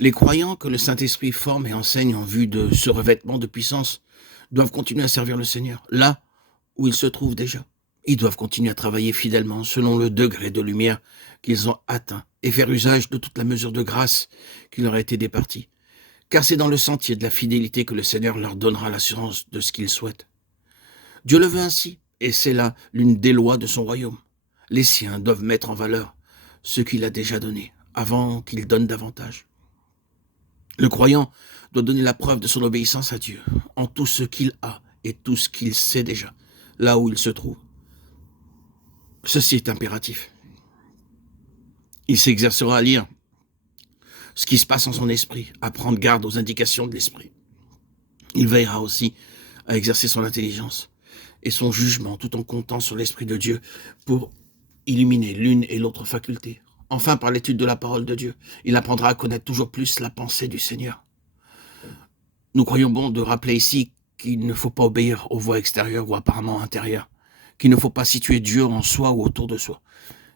Les croyants que le Saint-Esprit forme et enseigne en vue de ce revêtement de puissance doivent continuer à servir le Seigneur, là où ils se trouvent déjà. Ils doivent continuer à travailler fidèlement selon le degré de lumière qu'ils ont atteint et faire usage de toute la mesure de grâce qui leur a été départie. Car c'est dans le sentier de la fidélité que le Seigneur leur donnera l'assurance de ce qu'ils souhaitent. Dieu le veut ainsi, et c'est là l'une des lois de son royaume. Les siens doivent mettre en valeur ce qu'il a déjà donné, avant qu'il donne davantage. Le croyant doit donner la preuve de son obéissance à Dieu, en tout ce qu'il a et tout ce qu'il sait déjà, là où il se trouve. Ceci est impératif. Il s'exercera à lire ce qui se passe en son esprit, à prendre garde aux indications de l'esprit. Il veillera aussi à exercer son intelligence et son jugement tout en comptant sur l'Esprit de Dieu pour illuminer l'une et l'autre faculté. Enfin, par l'étude de la parole de Dieu, il apprendra à connaître toujours plus la pensée du Seigneur. Nous croyons bon de rappeler ici qu'il ne faut pas obéir aux voies extérieures ou apparemment intérieures, qu'il ne faut pas situer Dieu en soi ou autour de soi,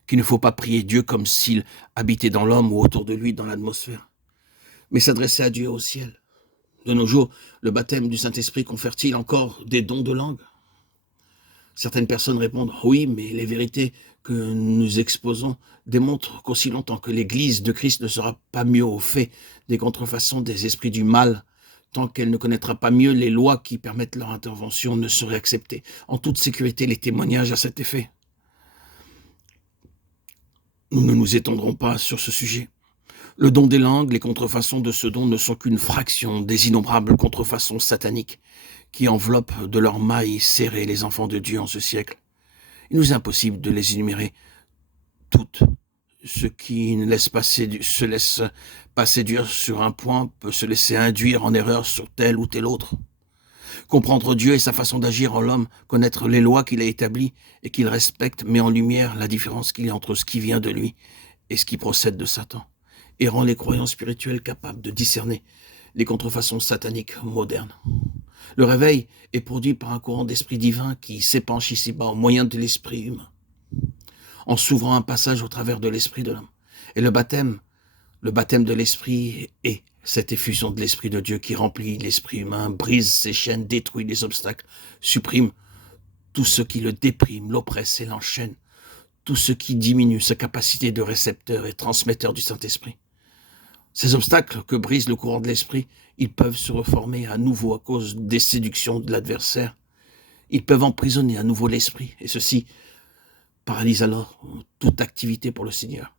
qu'il ne faut pas prier Dieu comme s'il habitait dans l'homme ou autour de lui dans l'atmosphère, mais s'adresser à Dieu au ciel. De nos jours, le baptême du Saint-Esprit confère-t-il encore des dons de langue? Certaines personnes répondent « Oui, mais les vérités que nous exposons démontrent qu'aussi longtemps que l'Église de Christ ne sera pas mieux au fait des contrefaçons des esprits du mal, tant qu'elle ne connaîtra pas mieux les lois qui permettent leur intervention, ne seraient acceptés. En toute sécurité, les témoignages à cet effet. Nous ne nous étendrons pas sur ce sujet. Le don des langues, les contrefaçons de ce don ne sont qu'une fraction des innombrables contrefaçons sataniques qui enveloppent de leurs mailles serrées les enfants de Dieu en ce siècle. Il nous est impossible de les énumérer toutes. Ce qui se laisse pas séduire sur un point peut se laisser induire en erreur sur tel ou tel autre. Comprendre Dieu et sa façon d'agir en l'homme, connaître les lois qu'il a établies et qu'il respecte, met en lumière la différence qu'il y a entre ce qui vient de lui et ce qui procède de Satan, et rend les croyants spirituels capables de discerner les contrefaçons sataniques modernes. Le réveil est produit par un courant d'esprit divin qui s'épanche ici-bas au moyen de l'esprit humain, en s'ouvrant un passage au travers de l'esprit de l'homme. Et le baptême de l'esprit est cette effusion de l'esprit de Dieu qui remplit l'esprit humain, brise ses chaînes, détruit les obstacles, supprime tout ce qui le déprime, l'oppresse et l'enchaîne, tout ce qui diminue sa capacité de récepteur et transmetteur du Saint-Esprit. Ces obstacles que brise le courant de l'esprit, ils peuvent se reformer à nouveau à cause des séductions de l'adversaire. Ils peuvent emprisonner à nouveau l'esprit, et ceci paralyse alors toute activité pour le Seigneur.